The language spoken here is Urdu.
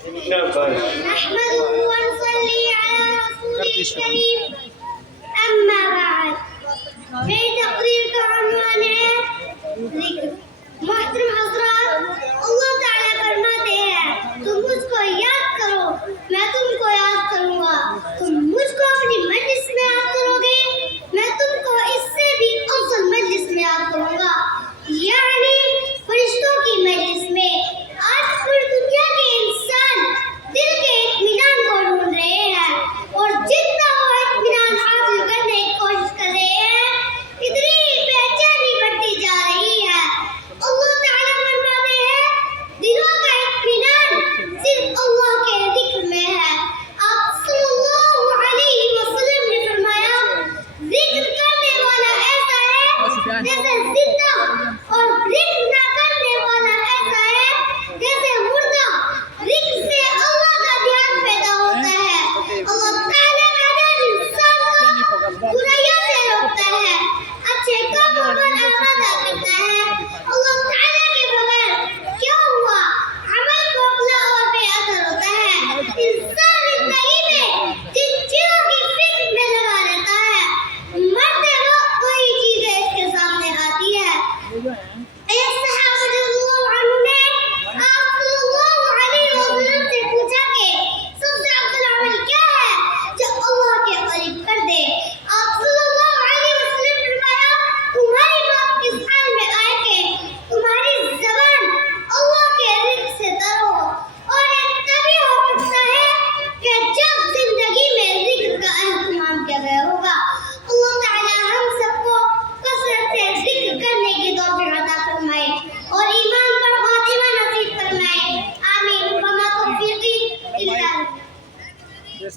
نحمده ونصلي على رسوله الكريم اما بعد میری تقریر کا عنوان ہے ذکر. محترم حضرات، اللہ تعالیٰ فرماتے ہیں تم مجھ کو یاد کرو میں تم کو یاد کروں گا. تم مجھ کو اپنی مجلس میں یاد کرو گے میں تم کو اس سے بھی افضل مجلس میں یاد کروں گا، یعنی فرشتوں کی مجلس میں. آج پوری دنیا کے انسان دل کے اطمینان کو ڈھونڈ رہے ہیں اور جتنا وہ اطمینان حاصل کرنے کی کوشش کر رہے ہیں اتنی ہی بےچینی بڑھتی جا رہی ہے. اللہ تعالیٰ فرماتے ہیں دلوں کا اطمینان صرف اللہ کے ذکر میں ہے. آپ صلی اللہ علیہ وسلم نے فرمایا ذکر کرنے والا ایسا ہے جیسے زندہ اور ذکر نہ کرنے والا ایسا ہے جیسے مردہ. ذکر سے اللہ کا دھیان پیدا ہوتا ہے. اللہ تعالیٰ کا دھیان انسان کو برائیوں سے روکتا ہے، اچھے کاموں پر آمادہ کرتا ہے. اللہ تعالیٰ کے بغیر کیا ہوا عمل کو اپنا اور بے اثر ہوتا ہے. انسان زندگی میں جن چیزوں کی فکر میں لگا رہتا ہے مرتے وقت وہی چیزیں اس کے سامنے آتی ہے. ایک صحابہ رضی اللہ عنہ نے آپ صلی اللہ علیہ وسلم سے پوچھا کہ سب سے افضل عمل کیا ہے جو اللہ کے قریب کر دے. آپ صلی اللہ علیہ وسلم نے فرمایا تمہاری بات اس حال میں آئے کہ تمہاری زبان اللہ کے ذکر سے تر ہو، اور یہ تبھی ہو سکتا ہے کہ جب زندگی میں ذکر کا اہتمام کیا گیا ہوگا. اللہ تعالی ہم سب کو کثرت سے ذکر کرنے کی توفیق عطا فرمائے اور ایمان پر خاتمہ نصیب فرمائے. آمین. وما توفیقی الا باللہ.